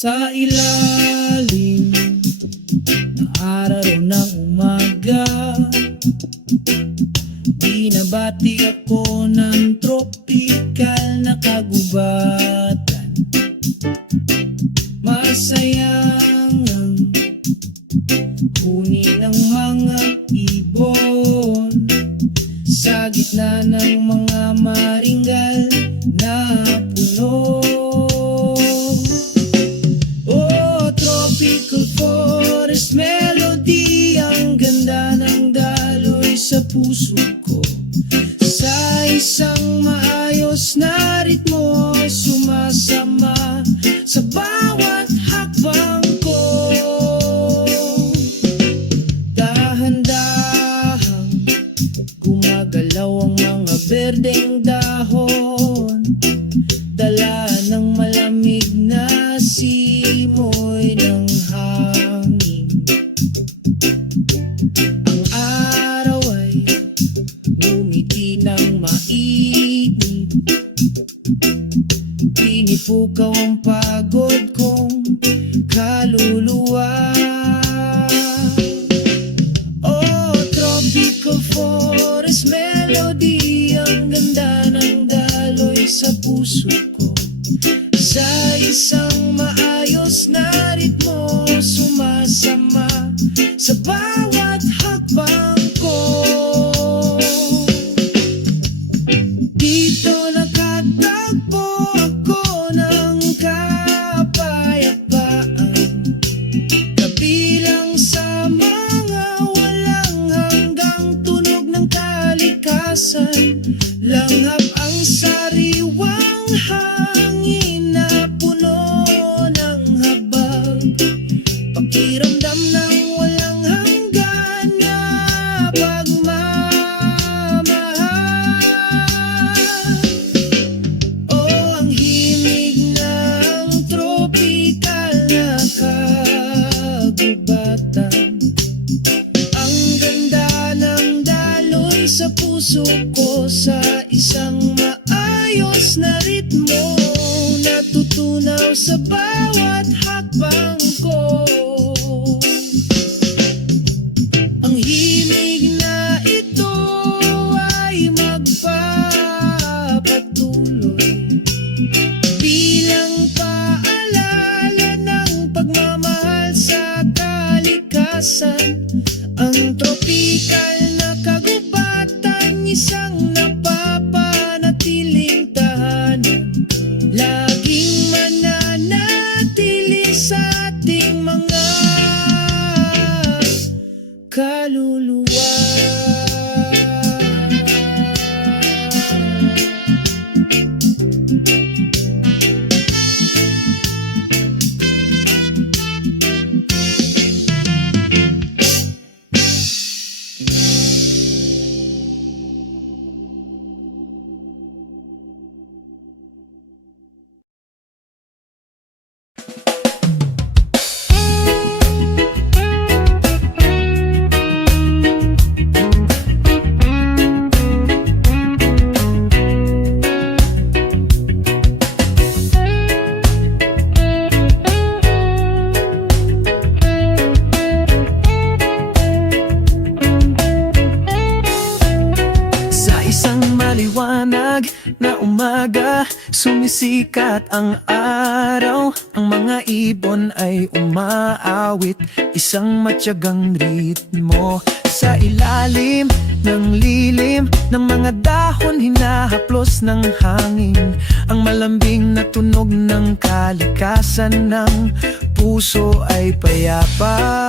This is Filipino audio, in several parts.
Sa ilalim ng araw ng umaga, binabati ako ng tropikal na kagubatan. Masayang ang huni ng mga ibon sa gitna ng mga maringgal na puno. Tropical forest melody, ang ganda ng daloy sa puso ko. Sa isang maayos na ritmo, sumasama sa bawat hakbang ko. Dahan-dahang gumagalaw ang mga berdeng dahon, dala ng malamig na simoy ng hangin. Ang araw ay ngumiti ng mainit, pinipukaw ang pagod kong kaluluwa. Oh, tropical forest melody, ang ganda ng daloy sa puso ko. Sa isang maayos na ritmo, sumasama sa bawat hakbang ko. Dito nakatagpo ako ng kapayapaan, kabilang sa mga walang hanggang tunog ng kalikasan. Langhap ang sariwang hangin na puno ng habag, pakiramdam ng walang hanggan na pagmamahal. Oh, ang himig ng tropikal na kagubatan, ang ganda ng daloy sa puso ko. Sa isang maayos na ritmo, natutunaw sa bawat hakbang ko. Ang himig na ito ay magpapatuloy bilang paalala ng pagmamahal sa kalikasan. Ang tropikal na kagubatan, isang napapanatiling tahanan, laging mananatili sa ating mga kaluluwa. Na umaga, sumisikat ang araw, ang mga ibon ay umaawit, isang matyagang ritmo. Sa ilalim ng lilim ng mga dahon, hinahaplos ng hangin, ang malambing na tunog ng kalikasan, ng puso ay payapa.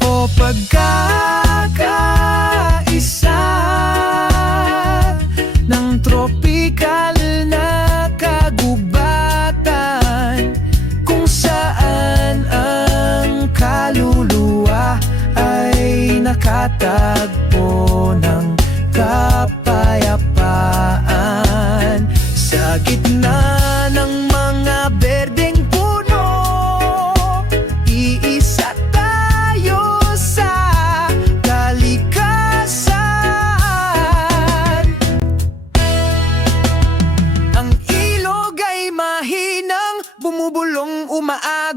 O pagkakaisa ng tropikal na kagubatan, kung saan ang kaluluwa ay nakatagpo ng kapayapaan. Sa gitna ng mga berdeng puno, iisa tayo sa kalikasan.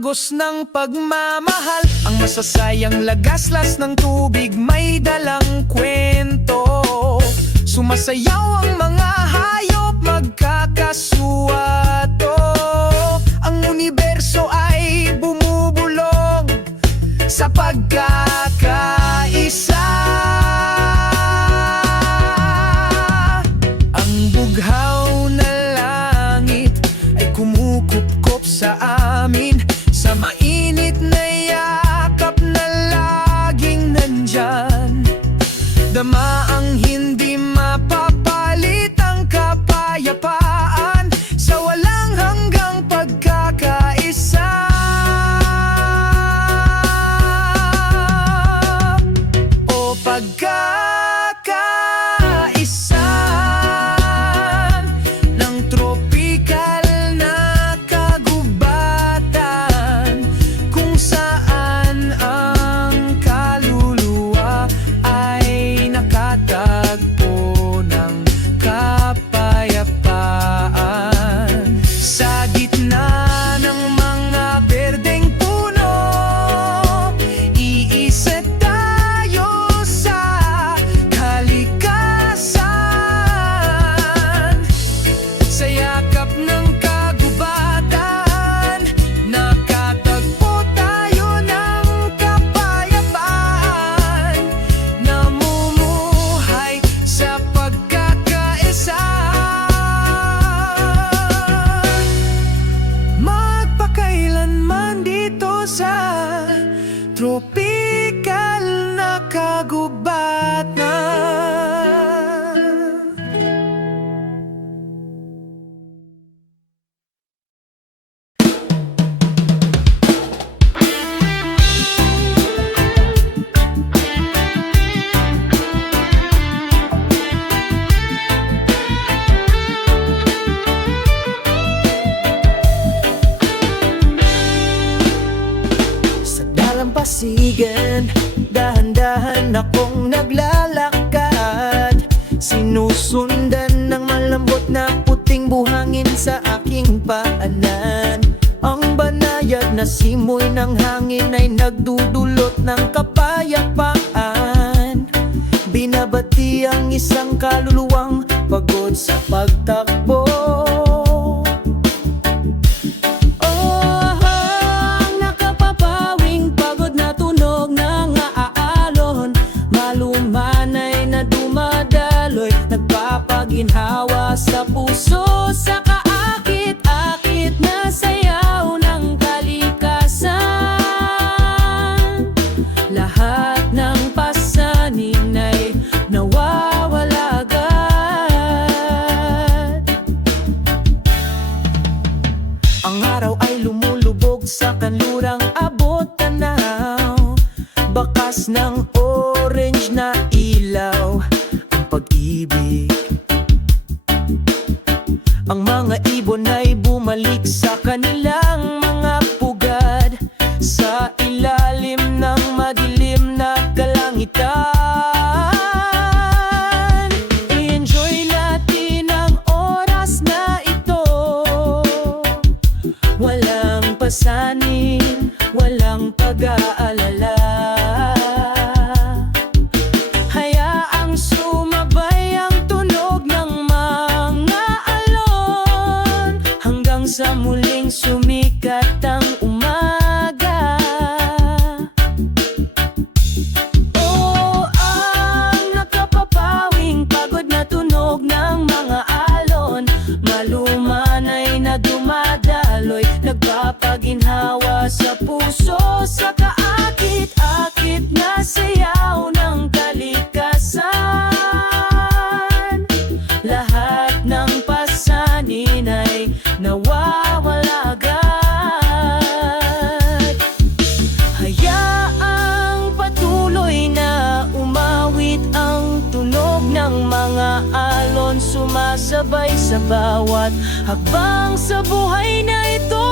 agos ng pagmamahal. Ang masasayang lagaslas ng tubig may dalang kwento. Sumasayaw ang mga hayop, magkakasuwato. Ang universo ay bumubulong sa pagkakaisa. Ang bughaw na langit ay kumukupkop sa amin, sa mainit na yakap na laging nandyan. Dama ang hindi mapapalit, ang kapayapaan sa walang hanggang pagkakaisa. O pagkakaisa ng tropikal na kagubatan, kung saan ang kaluluwa ay nakatagpo ng kapayapaan. Sa gitna ng mga berdeng puno, iisa tayo sa kalikasan. Sa yakap ng kagubatan, nakatagpo tayo ng kapayapaan, namumuhay sa pagkakaisa. Magpakailanman dito sa tropikal na kagubatan. Sa dalampasigan, dahan-dahan akong naglalakad, sinusundan ng malambot na puting buhangin sa aking paanan. Ang banayad na simoy ng hangin ay nagdudulot ng kapayapaan. Binabati ang isang kaluluwang pagod sa pagtakbo. Ang nakapapawing pagod na tunog ng aalon, malumanay na dumadaloy, nagpapaginhawa sa puso, sa kaakit-akit na sayaw ng kalikasan. Lahat ng pasanin ay nawawalagat. Ang araw ay lumulubog sa kanlurang abot tanaw, bakas ng orange na ilaw ang pag-ibig. Ang mga ibon ay bumalik sa kanilang mga pugad, sa ilalim ng madilim na kalangitan. I-enjoy natin ang oras na ito, walang pasanin, walang pag-aalala. Hayaang sumabay ang tunog ng mga alon, hanggang sa muling sumikat ang umaga. Ang nakapapawing pagod na tunog ng mga alon, malumanay na dumadaloy, nagpapaginhawa sa puso, sa kaakit-akit na sayaw ng kalikasan. Lahat ng pasanin ay nawawalagat. Hayaang patuloy na umawit ang tunog ng mga alon, sumasabay sa bawat hakbang sa buhay na ito,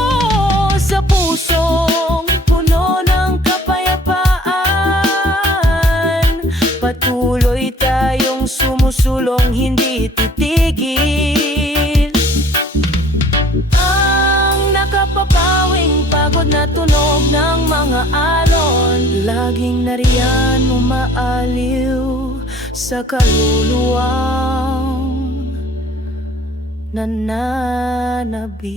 sa pusong puno ng kapayapaan. Patuloy tayong sumusulong, hindi titigil. Ang makapapawing pagod na tunog ng mga alon. Laging nariyan umaaliw sa kaluluwang nananabik.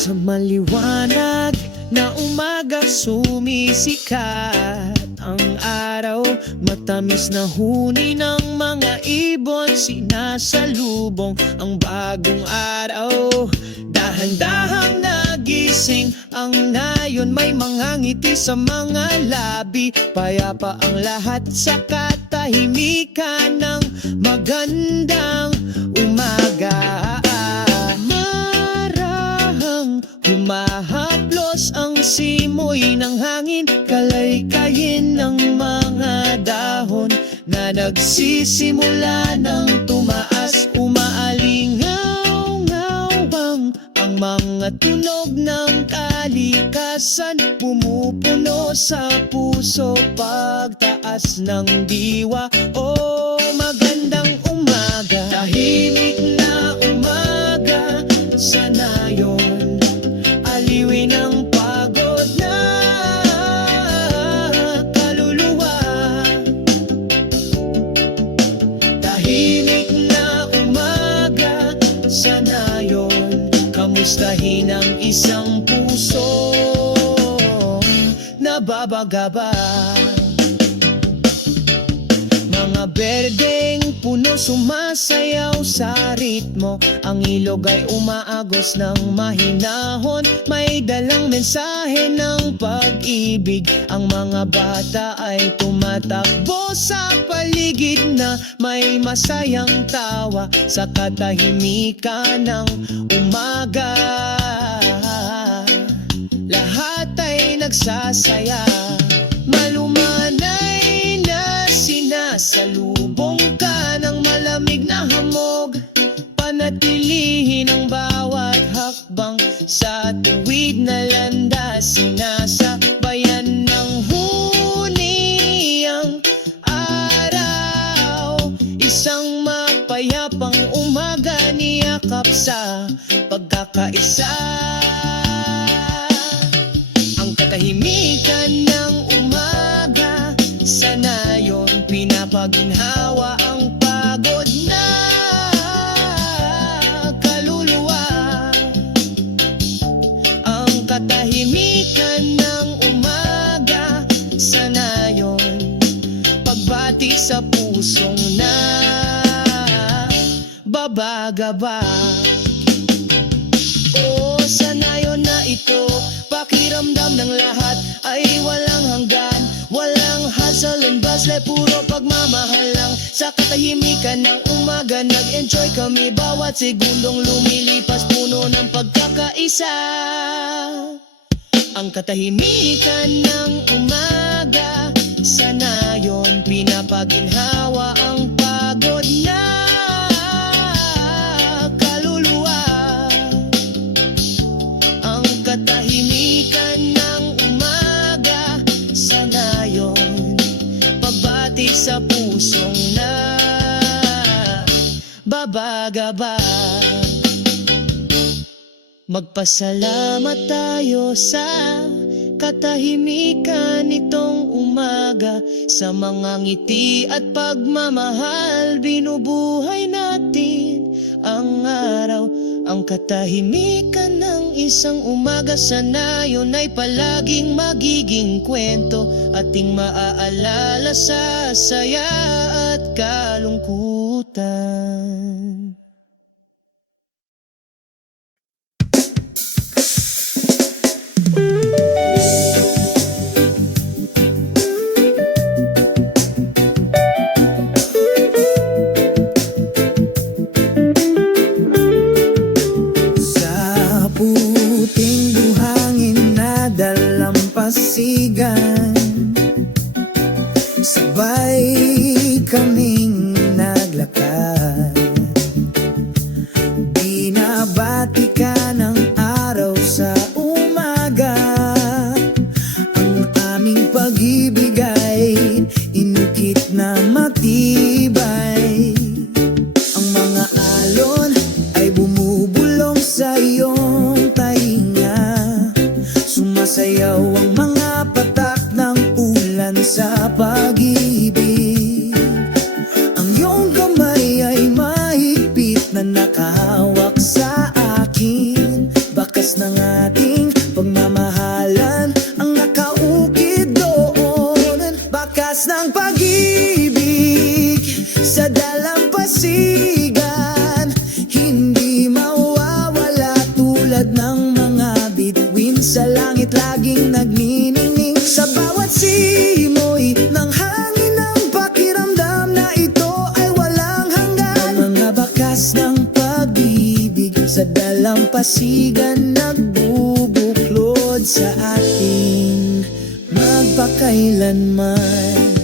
Sa maliwanag na umaga sumisikat ang araw, matamis na huni ng mga ibon, sinasalubong ang bagong araw. Dahan-dahang nagising ang nayon, may mga ngiti sa mga labi, payapa ang lahat sa katahimikan ng magandang umaga. Humahaplos ang simoy ng hangin, kalaykayin ng mga dahon na nagsisimula ng tumaas. Umaalingaw-ngawang ang mga tunog ng kalikasan, pumupuno sa puso pagtaas ng diwa. Oh, magandang umaga, tahimik na umaga sa nayon, aliwin ang pagod na kaluluwa. Tahimik na umaga sa nayon, kamustahin ang isang puso nababagaba. Mga berdeng puno sumasayaw sa ritmo, ang ilog ay umaagos ng mahinahon, may dalang mensahe ng pag-ibig. Ang mga bata ay tumatakbo sa paligid na may masayang tawa sa katahimikan ng umaga. Lahat ay nagsasaya, malumanay na sinasalubong ka ng malamig na hamog. Panatilihin ang bawat hakbang sa tuwid na landas, sinasabayan ng huni ang araw. Isang mapayapang umaga, niyakap sa pagkakaisa. Ang katahimikan ng umaga sa nayon, pinapaginhawa ang pagod na kaluluwa. Ang katahimikan ng umaga sa nayon, pagbati sa pusong na babagaba. O sa nayon na ito, pakiramdam ng lahat ay walang hanggan, walang hustle and bustle, puro pagmamahal lang. Sa katahimikan ng umaga, nag-enjoy kami, bawat segundong lumilipas, puno ng pagkakaisa. Ang katahimikan ng umaga sa nayon, pinapaginhawa ang pagod na kaluluwa. Ang katahimikan ng umaga sa nayon, pagbati sa pusong na babagaba. Magpasalamat tayo sa katahimikan nitong umaga, sa mga ngiti at pagmamahal, binubuhay natin ang araw. Ang katahimikan ng isang umaga sa nayon ay palaging magiging kwento, ating maaalala sa saya at kalungkutan. Sabay kaming sa pag-ibig. Ang iyong kamay ay mahigpit na nakahawak sa akin. Bakas ng ating pagmamahalan ang nakaukit doon. Bakas ng pag-ibig sa dalampasigan, hindi mawawala tulad ng mga bituin sa langit laging nagniningning. Sa bawat simoy ng hangin ng pakiramdam na ito ay walang hanggan. Ang mga bakas ng pag-ibig sa dalampasigan nagbubuklod sa atin magpakailanman.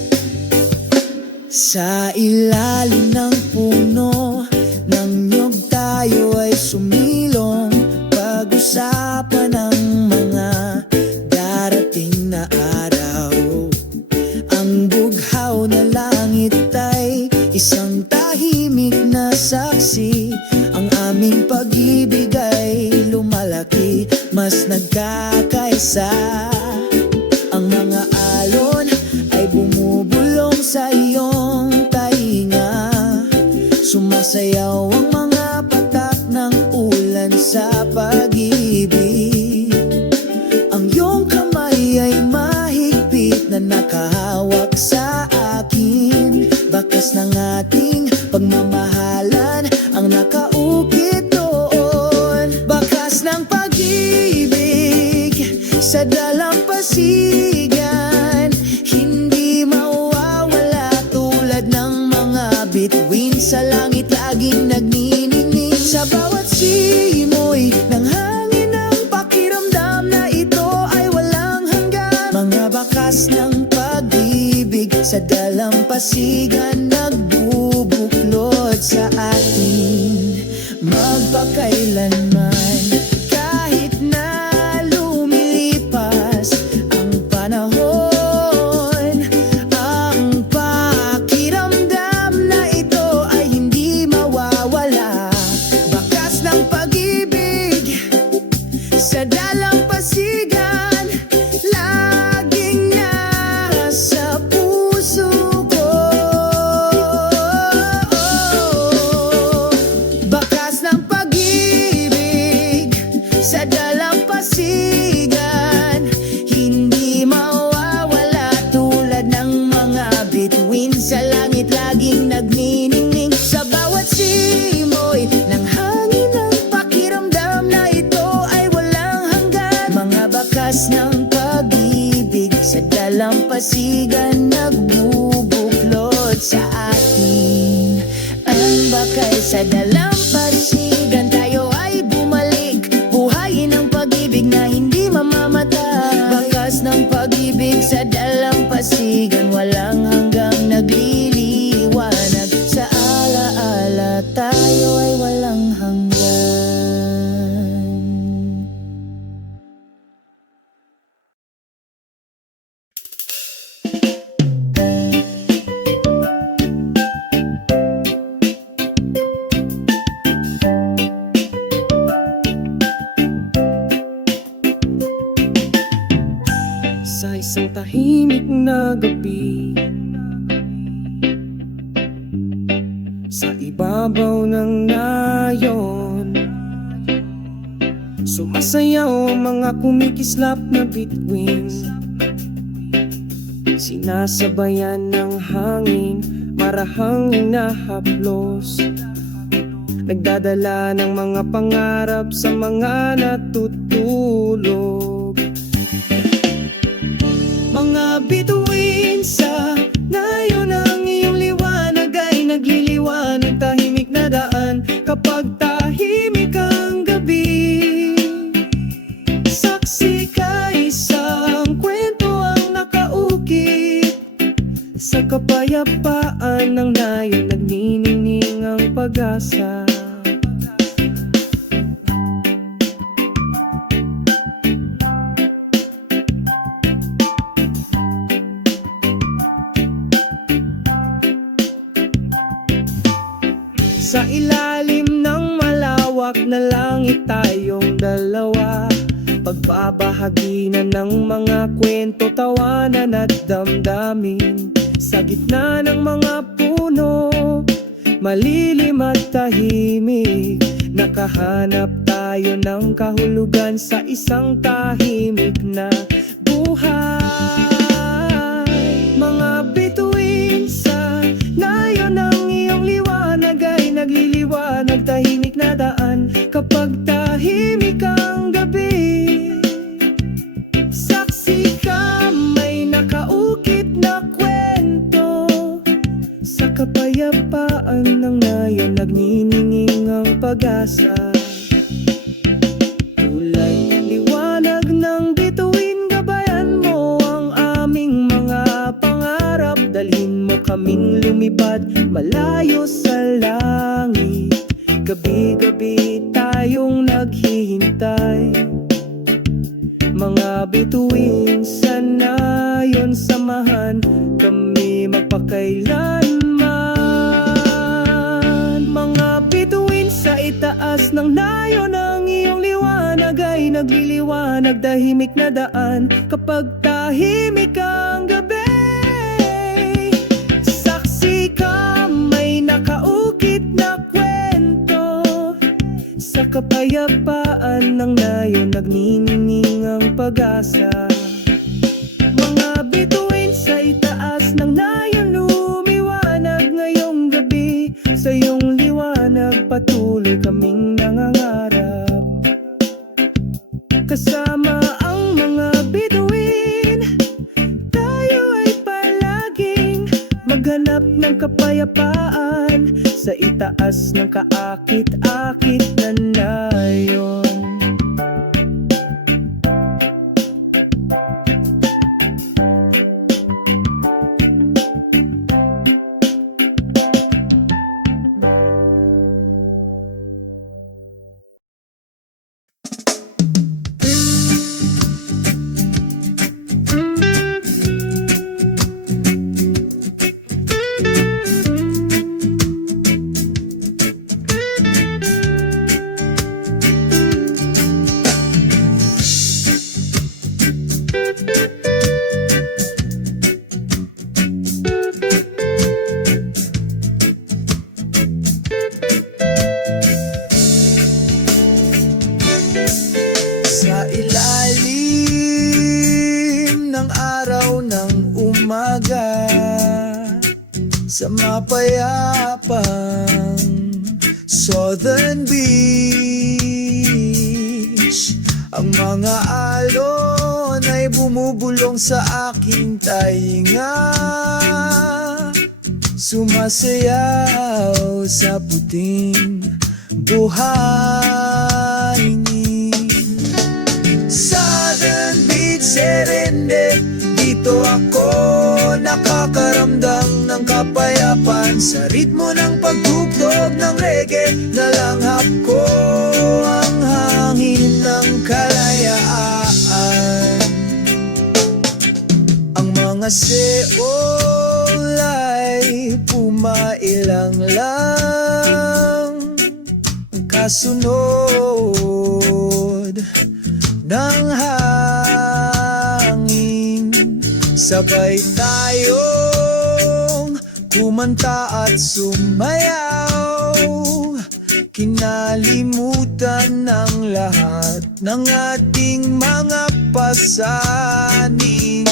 Sa ilalim ng puno ng niyog tayo ay sumilong, pag-usapan ang mga darating na araw. Ang bughaw na langit ay isang tahimik na saksi. Ang aming pag-ibig ay lumalaki, mas nagkakaisa. Ang mga alon ay bumubulong sa iyong tainga. Sumasayaw ang mga patak ng ulan sa pag-ibig. Ang iyong kamay ay mahigpit na nakahawak sa akin. Bakas ng ating pagmamahalan ang nakaukit doon. Bakas ng pag-ibig sa dalampasigan, hindi mawawala tulad ng mga bituin sa langit laging nagniningning. Sa bawat simoy ng hangin ng pakiramdam na ito ay walang hanggan. Mga bakas ng pag-ibig sa dalampasigan nagbubuklod sa atin magpakailanman. Kahit na lumilipas ang panahon, ang pakiramdam na ito ay hindi mawawala. Bakas ng pag-ibig sa dalampasigan laging nasa puso ko. Bakas ng pag-ibig sa dalampasigan, hindi mawawala tulad ng mga bituin sa langit laging nagniningning. Sa bawat simoy ng hangin ng pakiramdam na ito ay walang hanggan. Mga bakas ng pag-ibig sa dalampasigan nagbubuklod sa atin. Ang bakal sa dalampasigan, tayo ay bumalik. Buhayin ang pag-ibig na hindi mamamatay. Bakas ng pag-ibig sa dalampasigan, walang hanggang nagliliwanag. Sa alaala tayo ay walang hanggan. Sa isang tahimik na gabi, sa ibabaw ng nayon, sumasayaw ang mga kumikislap na bituin. Sinasabayan ng hangin, marahang hinahaplos, nagdadala ng mga pangarap sa mga natutulog. Mga bituin sa nayon, ang iyong liwanag ay nagliliwanag. Tahimik na daan kapag tahimik ang gabi. Saksi ka, isang kwento ang nakaukit. Sa kapayapaan ng nayon, nagniningning ang pag-asa. Sa ilalim ng malawak na langit tayong dalawa, Pagbabahaginan ng mga kwento, tawanan at damdamin. Sa gitna ng mga puno, malilim at tahimik, nakahanap tayo ng kahulugan sa isang tahimik na buhay. Mga bituin sa nayon ng iyong liwanag ay nagliliwanag, tahimik na daan kapag tahimik ang gabi. Saksi ka, may nakaukit na kwento, sa kapayapaan ng nayon nagnininging ang pag-asa. Tulay liwanag ng bituin, gabayan mo ang aming mga pangarap. Dalhin mo kaming lumipad malayo sa langit. Gabi-gabi tayong naghihintay. Mga bituin sa nayon, samahan kami magpakailanman. Mga bituin sa itaas ng nayon, ang iyong liwanag ay nagliliwanag, tahimik na daan kapag tahimik ang gabi. Saksi ka, may nakaukit na kwento, sa kapayapaan ng nayon nagnininging ang pag-asa. Mga bituin sa itaas ng nayon, lumiwanag ngayong gabi. Sa iyong liwanag patuloy kaming nangangarap. Kasama ang mga bituin, tayo ay palaging maghanap ng kapayapaan sa itaas ng kaakit-akit na nayon. Sa ilalim ng araw ng umaga, sa mapayapang Southern Beach, ang mga alon ay bumubulong sa aking tainga, sumasayaw sa puting buhangin. Southern Beach, Serendip, dito ako nakakaramdam ng kapayapaan. Sa ritmo ng pagtugtog ng reggae, nalanghap ko ang hangin ng kalayaan. Ang mga seol ay pumailang lang, kasunod ng hangin. Sabay tayong kumanta at sumayaw, kinalimutan ng lahat ng ating mga pasanin.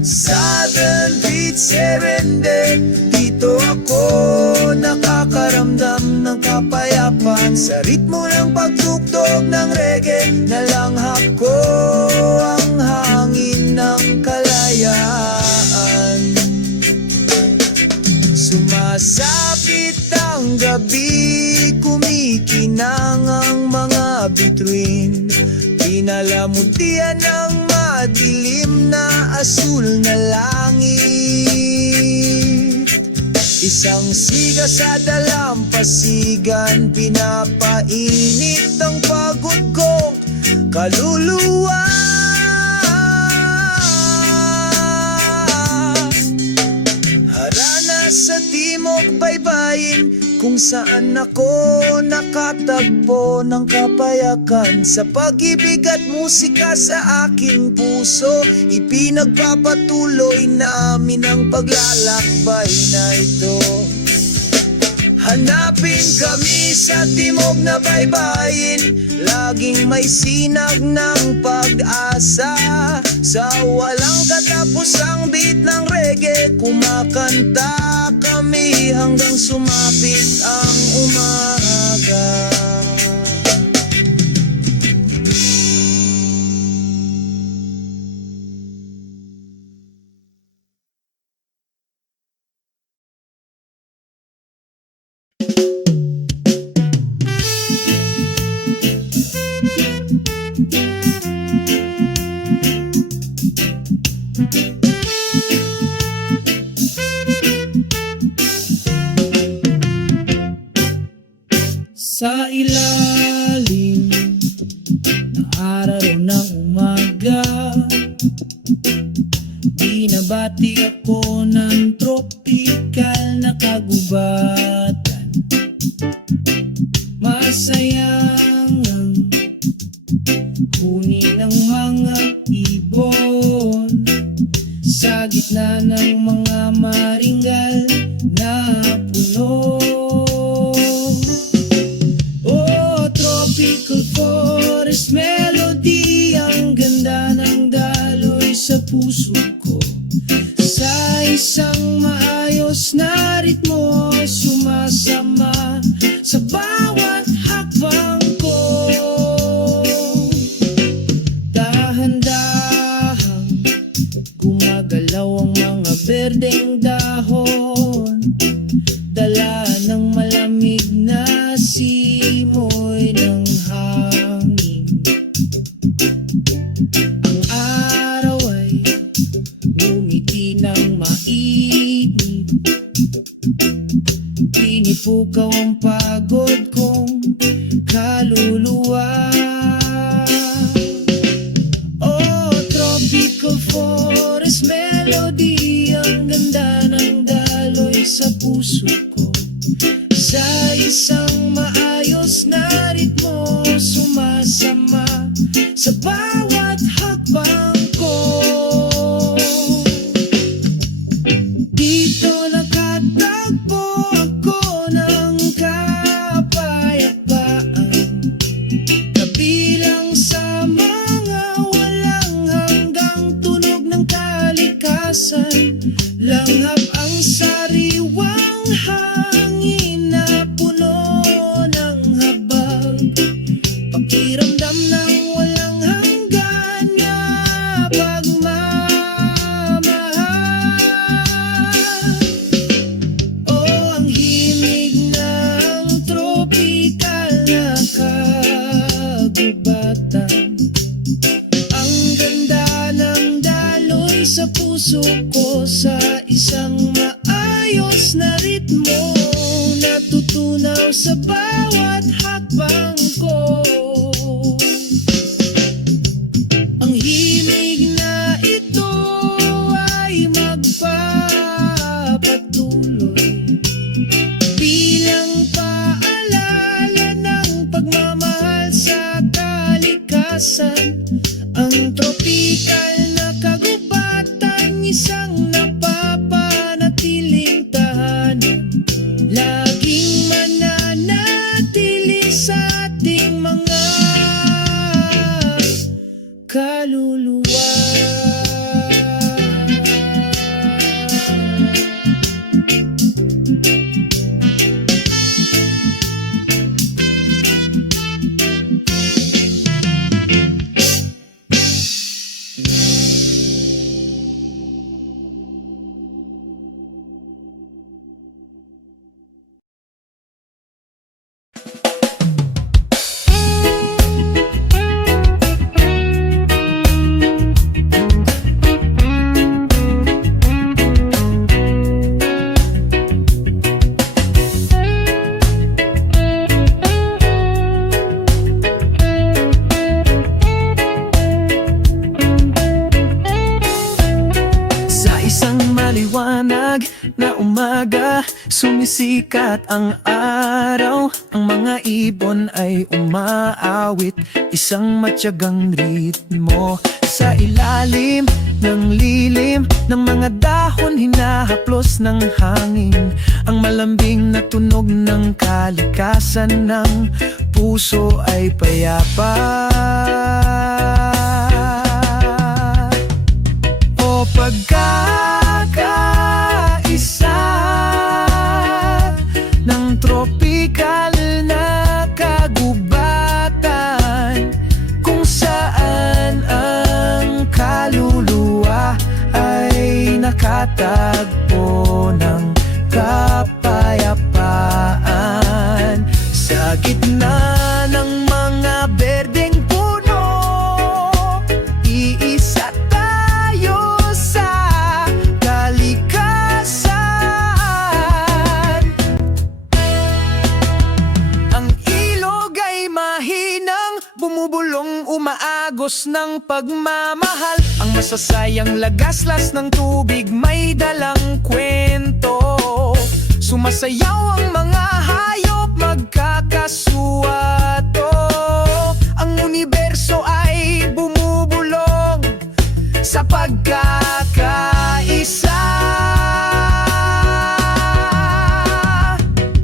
Southern Beach, Serendip, dito ako nakakaramdam ng kapayapaan. Sa ritmo ng pagtugtog ng reggae, nalanghap ko ang hangin ng kalayaan. Sumasapit ang gabi, kumikinang ang mga bituin, pinalamutian ng madilim na asul na langit. Isang siga sa dalampasigan, pinapainit ang pagod kong kaluluwa. Harana sa timog baybayin, kung saan ako nakatagpo ng kapayakan. Sa pag-ibig at musika sa aking puso, ipinagpapatuloy namin ang paglalakbay na ito. Hanapin kami sa timog na baybayin, laging may sinag ng pag-asa. Sa walang katapusang beat ng reggae, kumakanta kami hanggang sumapit ang umaga. Sa ilalim ng araw ng umaga, binabati ako ng tropikal na kagubatan. Masayang ang huni ng mga ibon sa gitna ng mga maringgal na puno. Tropical forest melody, ang ganda ng daloy sa puso ko. Sa isang maayos na ritmo, sumasama sa bawat hakbang ko. Dahan-dahang gumagalaw ang mga berdeng dahon, dala ng malamig na simoy ng hangin. Ang araw ay ngumiti ng mainit, pinipukaw ang pagod kong kaluluwa. Oh, tropical forest melody, ang ganda ng daloy sa puso ko. Sa isang maayos na ritmo, sumasama sa bawat hakbang ko. Dito nakatagpo ako ng kapayapaan, kabilang sa mga walang hanggang tunog ng kalikasan. Langhap ang sariwang hangin na puno ng habag, pakiramdam ng walang hanggan na pagmamahal. Oh, ang himig ng tropikal na kagubatan, ang ganda ng daloy sa puso ko. Sa isang maayos na ritmo, natutunaw sa bawat hakbang ko. Ang himig na ito ay magpapatuloy bilang paalala ng pagmamahal sa kalikasan. Ang tropikal na kagubatan, isang napapanatiling tahanan, laging mananatili sa ating mga malamig na umaga, sumisikat ang araw. Ang mga ibon ay umaawit, isang matyagang ritmo. Sa ilalim ng lilim ng mga dahon, hinahaplos ng hangin ang malambing na tunog ng kalikasan. Ng puso ay payapa. O pagkakaisa ng tropikal na kagubatan, kung saan ang kaluluwa ay nakatagpo ng kapayapaan. Sa gitna ng mga berdeng puno, iisa tayo sa kalikasan. Ang ilog ay mahinang bumubulong, umaagos ng pagmamahal. Ang masasayang lagaslas ng tubig may dalang kwento. Sumasayaw ang mga hayop, magkakasuwato. Ang universo ay bumubulong sa pagkakaisa.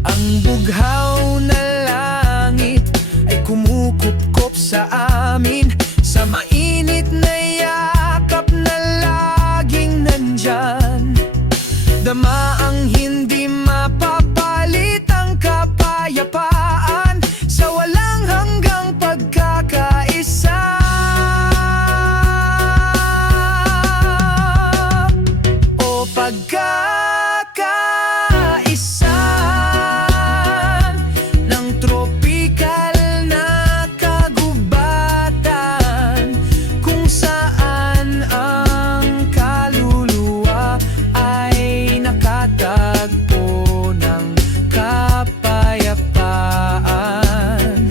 Ang bughaw na langit ay kumukupkop sa amin, sa mainit na yakap na laging nandyan. Dama ang hindi mapapalit, ang kapayapaan sa walang hanggang pagkakaisa. O pagkakaisa ng tropikal na kagubatan, kung saan ang kaluluwa ay nakatagpo ng kapayapaan.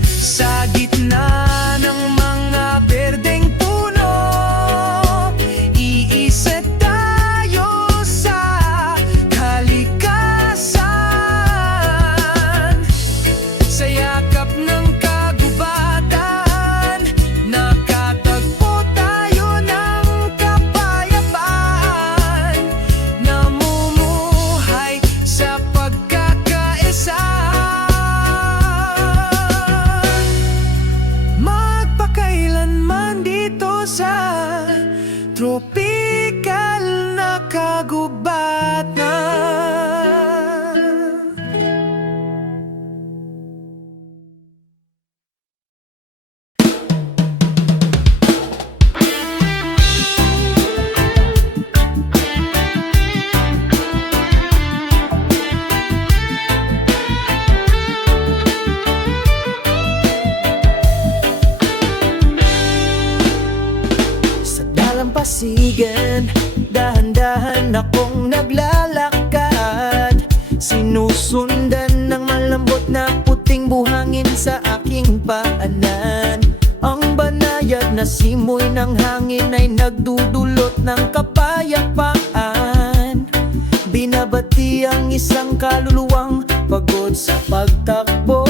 Sa gitna ng mga berdeng puno, iisa tayo sa kalikasan. Sa yakap ng kagubatan, nakatagpo tayo ng kapayapaan. Namumuhay sa pagkakaisa. Magpakailanman dito sa tropikal na kagubatan. Sa dalampasigan, dahan-dahan akong naglalakad, sinusundan ng malambot na puting buhangin sa aking paanan. Ang banayad na simoy ng hangin ay nagdudulot ng kapayapaan. Binabati ang isang kaluluwang pagod sa pagtakbo.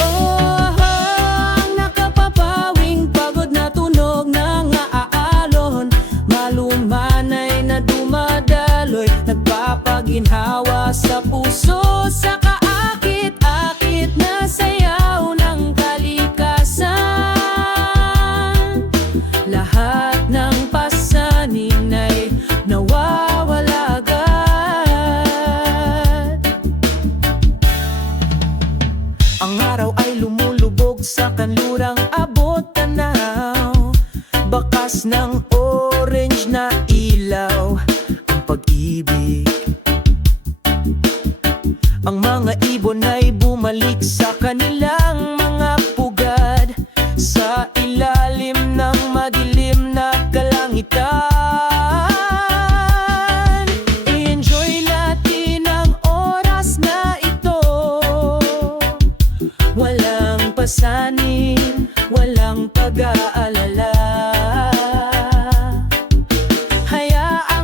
Ang nakapapawing pagod na tunog ng aalon, malumanay na dumadaloy, nagpapaginhawa sa puso, sa kaakit-akit na sayaw ng kalikasan. Lahat ng pasanin ay nawawala agad. Ang araw ay lumulubog sa kanlurang abot tanaw, bakas ng orange na ilaw ang pag-ibig. Ang mga ibon ay bumalik sa kanilang mga pugad, sa ilalim ng madilim na kalangitan. I-enjoy natin ang oras na ito, walang pasanin, walang pag-aalala. Hayaan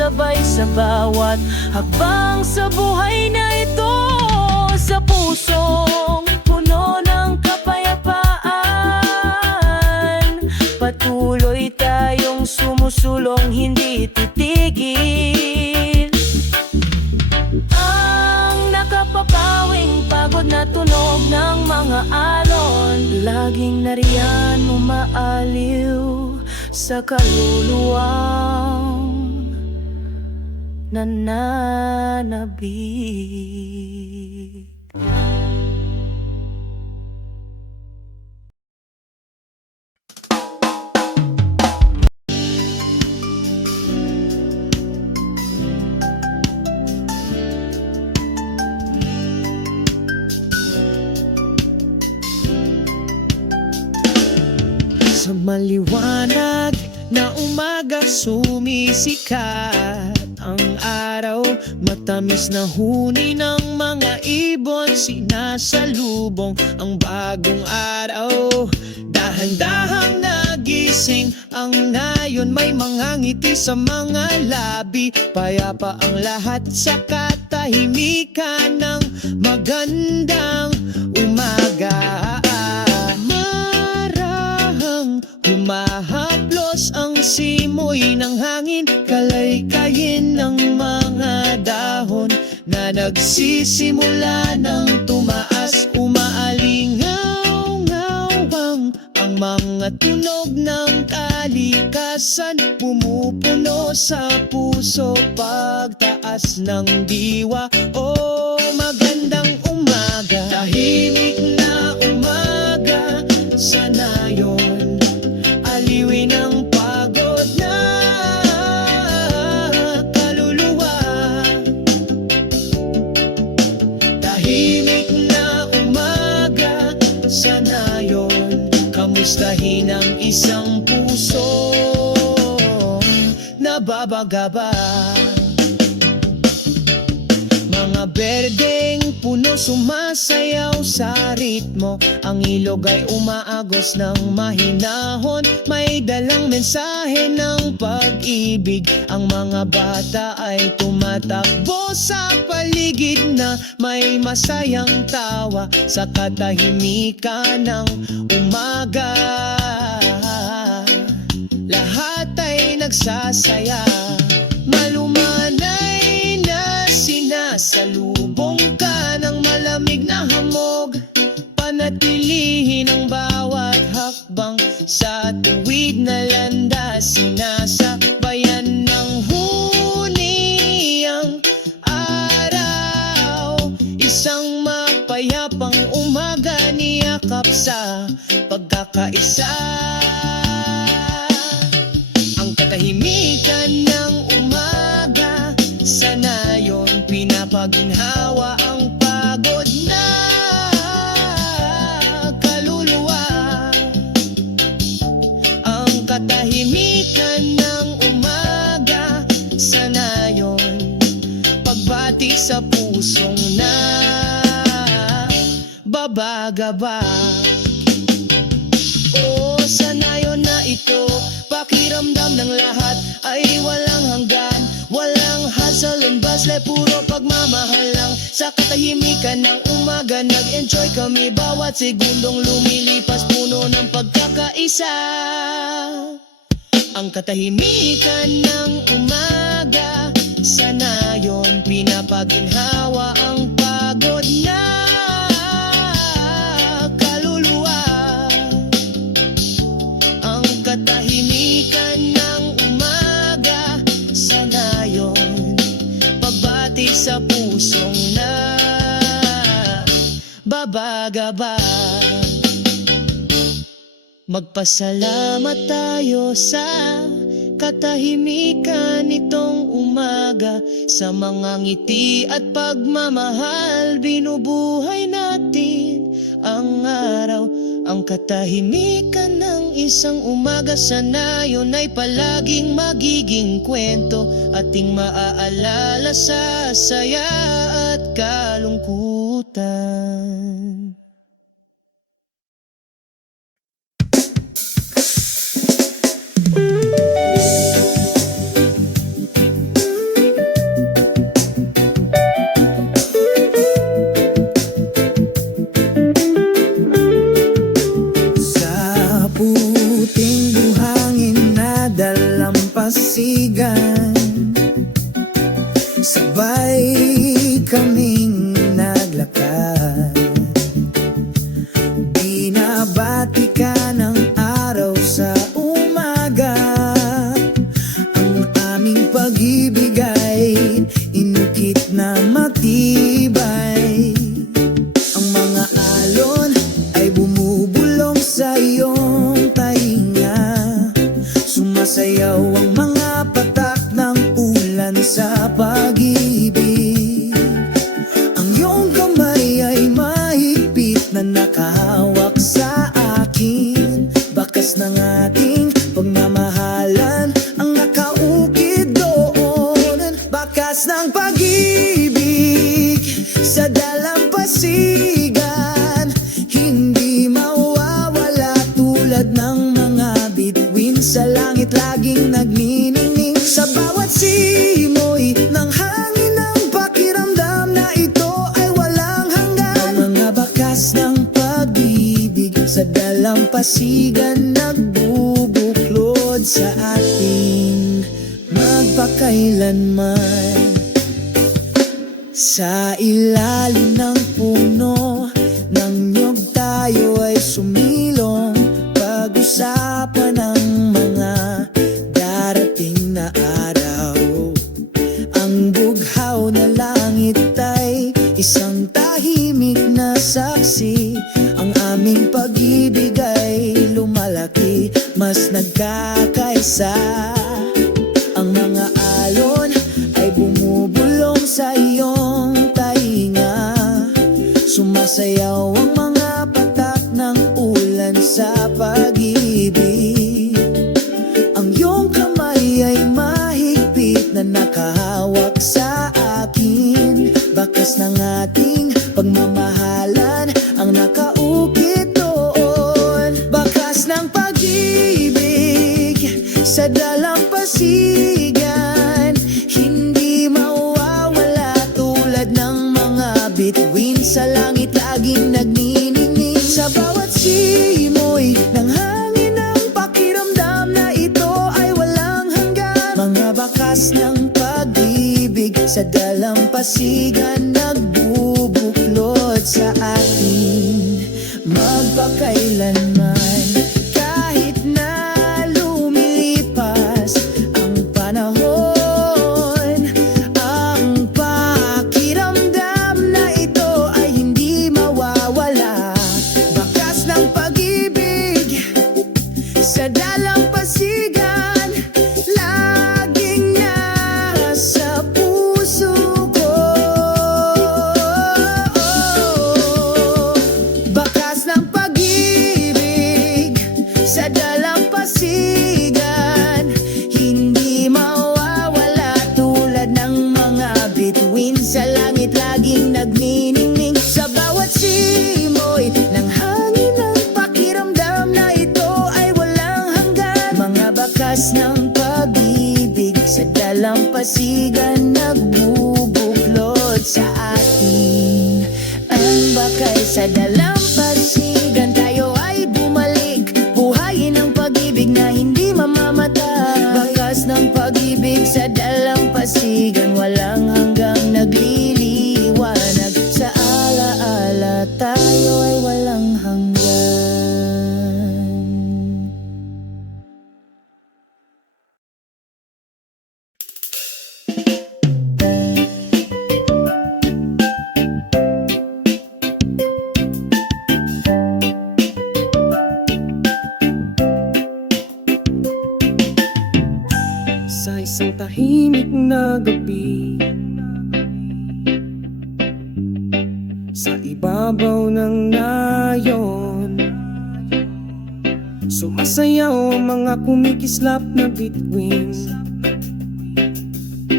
sumasabay sa bawat hakbang sa buhay na ito. Sa pusong puno ng kapayapaan, patuloy tayong sumusulong, hindi titigil. Ang nakapapawing pagod na tunog ng mga alon, laging nariyan umaaliw sa kaluluwang nananabik. Sa maliwanag na umaga sumisikat ang araw, matamis na huni ng mga ibon, sinasalubong ang bagong araw. Dahan-dahang nagising ang nayon, may mga ngiti sa mga labi, payapa ang lahat sa katahimikan ng magandang umaga. Humahaplos ang simoy ng hangin, kalaykayin ng mga dahon na nagsisimula ng tumaas. Umaalingaw-ngawang ang mga tunog ng kalikasan, pumupuno sa puso pagtaas ng diwa. Oh, magandang umaga, tahimik na umaga sa nayon, aliwin ang pagod na kaluluwa. Tahimik na umaga sa nayon, kamustahin ang isang puso nababagaba. Mga berdeng puno sumasayaw sa ritmo, ang ilog ay umaagos ng mahinahon, may dalang mensahe ng pag-ibig. Ang mga bata ay tumatakbo sa paligid na may masayang tawa sa katahimikan ng umaga. Lahat ay nagsasaya, malumanay na sinasalubong ka ng malamig na hamog, panatilihin ang bawat hakbang sa tuwid na landas, sinasakbayan ng huni ang araw. Isang mapayapang umaga, niyakap sa pagkakaisa. Ang katahimikan ng umaga sa nayon, pinapaginhawa ang pagod na kaluluwa. Ang katahimikan ng umaga sa nayon, pagbati sa pusong na babagaba. O sa nayon na ito, pakiramdam ng lahat ay walang hanggan, walang hustle and bustle, puro pagmamahal lang. Sa katahimikan ng umaga, nag-enjoy kami, bawat segundong lumilipas, puno ng pagkakaisa. Ang katahimikan ng umaga sa nayon, pinapaginhawa ang pagod na kaluluwa. Ang katahimikan ng umaga sa nayon, pagbati sa pusong na babagaba. Magpasalamat tayo sa katahimikan nitong umaga, sa mga ngiti at pagmamahal, binubuhay natin ang araw. Ang katahimikan ng isang umaga sa nayon ay palaging magiging kwento, ating maaalala sa saya at kalungkutan. tulad ng mga bituin sa langit laging nagniningning. Sa bawat simoy ng hangin ng pakiramdam na ito ay walang hanggan. Ang mga bakas ng pag-ibig sa dalampasigan nagbubuklod sa atin magpakailanman. Sa ilalim ng puno ng niyog tayo ay sumilong, pag-usapan ang mga darating na araw. Ang bughaw na langit ay isang tahimik na saksi. Ang aming pag-ibig ay lumalaki, mas nagkakaisa. Ang mga alon ay bumubulong sa iyong tainga. Sumasayaw ang mga patak ng ulan sa pag-ibig. Ang iyong kamay ay mahigpit na nakahawak sa akin. Bakas ng ating pagmamahalan ang nakaukit doon. Bakas ng pag-ibig sa dalampasigan, hindi mawawala tulad ng mga bituin sa langit laging nagniningning. Sa bawat simoy ng hangin ng pakiramdam na ito ay walang hanggan. Mga bakas ng pag-ibig sa dalampasigan nagbubuklod sa atin magpakailanman. Kahit na lumilipas ang panahon, ang pakiramdam na ito ay hindi mawawala. Bakas ng pag-ibig sa dalampasigan laging nasa puso ko. Bakas ng pag-ibig sa dalampasigan, hindi mawawala tulad ng mga bituin sa langit laging nagniningning. Sa bawat simoy ng hangin ng pakiramdam na ito ay walang hanggan. Mga bakas ng pag-ibig sa dalampasigan nagbubuklod sa atin. Ang bakay sa dalampasigan, tayo ay bumalik, buhayin ang pag-ibig na hindi mamamatay. Bakas ng pag-ibig sa dalampasigan, walang hanggang nagliliwanag. Sa alaala tayo ay walang hanggan. Sa isang tahimik na gabi, sa ibabaw ng nayon, sumasayaw ang mga kumikislap na bituin.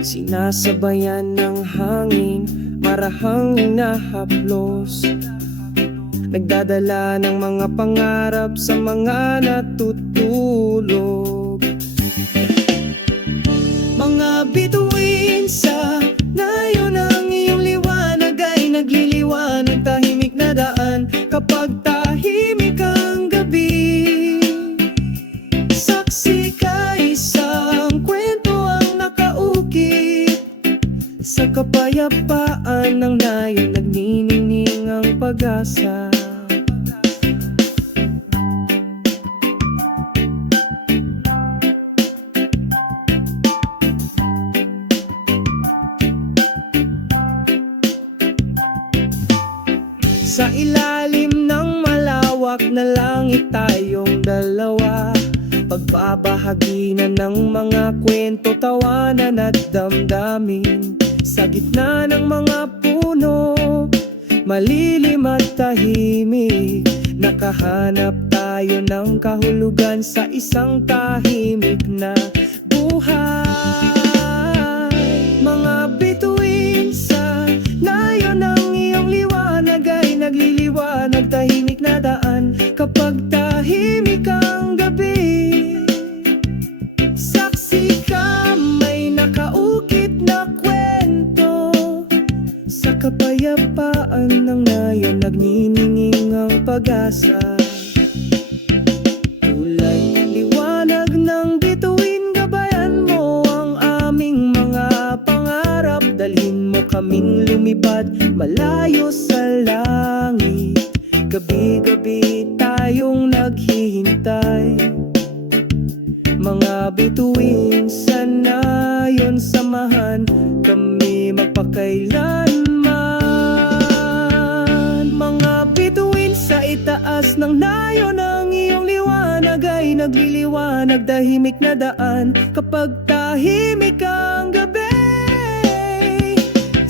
Sinasabayan ng hangin, marahang hinahaplos, nagdadala ng mga pangarap sa mga natutulog. Mga bituin sa nayon, ang iyong liwanag ay nagliliwanag, tahimik na daan kapag tahimik ang gabi. Saksi ka, isang kwento ang nakaukit sa kapayapaan ng nayon, nagniningning ang pag-asa. Sa ilalim ng malawak na langit tayong dalawa, pagbabahagi na ng mga kwento, tawanan at damdamin. Sa gitna ng mga puno, malilim at tahimik, nakahanap tayo ng kahulugan sa isang tahimik na buhay. Mga bituin sa nayon, ang iyong liwanag ay nagliliwanag, tahimik na daan kapag tahimik ang pag-asa. Tulay liwanag ng bituin, gabayan mo ang aming mga pangarap. Dalhin mo kaming lumipad malayo sa langit. Gabi-gabi tayong naghihintay. Mga bituin, sana yon samahan kami magpakailanman. Mga bituin, sa itaas ng nayon ang iyong liwanag ay nagliliwanag. Tahimik na daan kapag tahimik ang gabi.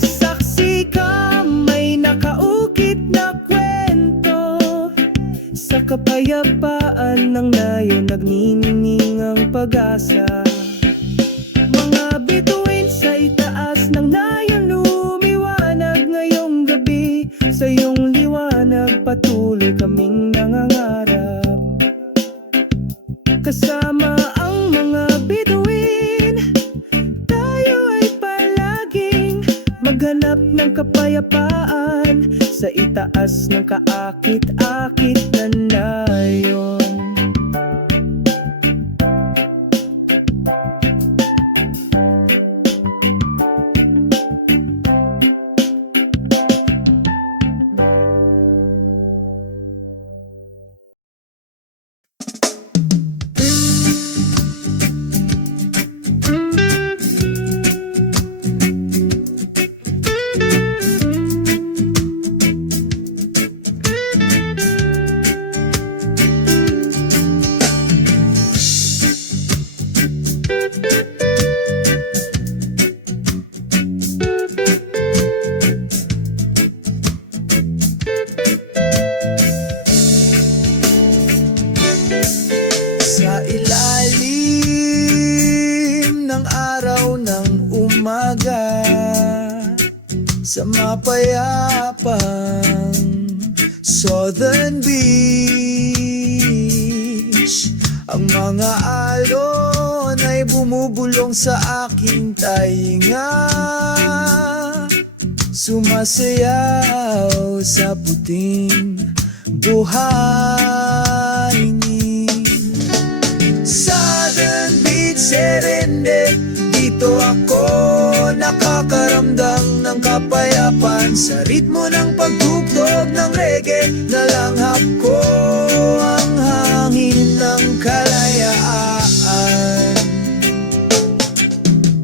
Saksi ka, may nakaukit na kwento. Sa kapayapaan ng nayon nagniningning ang pag-asa. Mga bituin, sa itaas ng nayon lumiwanag ngayong gabi. Sa iyong liwanag patuloy kaming nangangarap. Kasama ang mga bituin, tayo ay palaging maghanap ng kapayapaan. Sa itaas ng kaakit-akit na nayon. Sa ilalim ng araw ng umaga, sa mapayapang Southern Beach, ang mga alon ay bumubulong sa aking tainga. Sumasayaw sa puting buhangin. Southern Beach, Serendip, dito ako nakakaramdam ng kapayapaan. Sa ritmo ng pagtugtog ng reggae, nalanghap ko ang hangin ng kalayaan.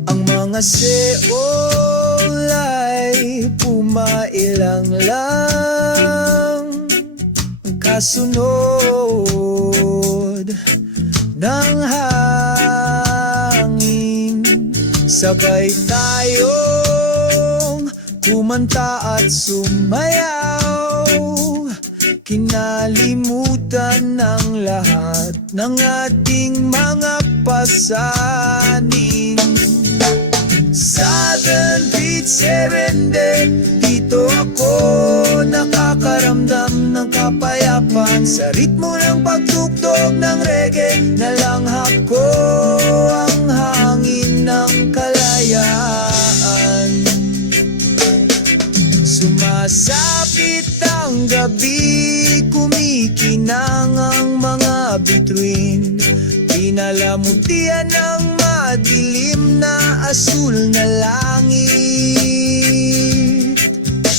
Ang mga seol ay pumailang lang, kasunod ng hangin. Sabay tayong kumanta at sumayaw, kinalimutan ng lahat ng ating mga pasanin. Southern Beach, Serendip, dito ako nakakaramdam ng kapayapaan. Sa ritmo ng pagtugtog ng reggae, nalanghap ko ang hangin ng kalayaan. Sumasapit ang gabi, kumikinang ang mga bituin. Pinalamutian ng madilim na asul na langit.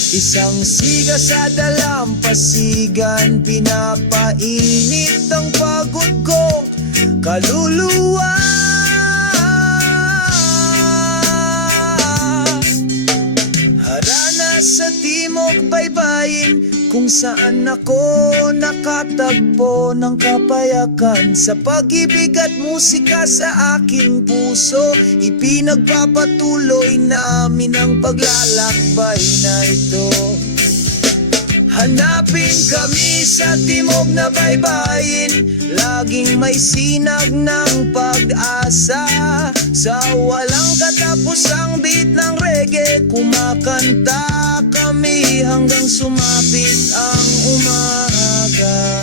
Isang siga sa dalampasigan, pinapainit ang pagod kong kaluluwa. Harana sa timog baybayin, kung saan ako nakatagpo ng kapayakan. Sa pag-ibig at musika sa aking puso, ipinagpapatuloy namin ang paglalakbay na ito. Hanapin kami sa timog na baybayin, laging may sinag ng pag-asa. Sa walang katapusang beat ng reggae, kumakanta kami hanggang sumapit ang umaga.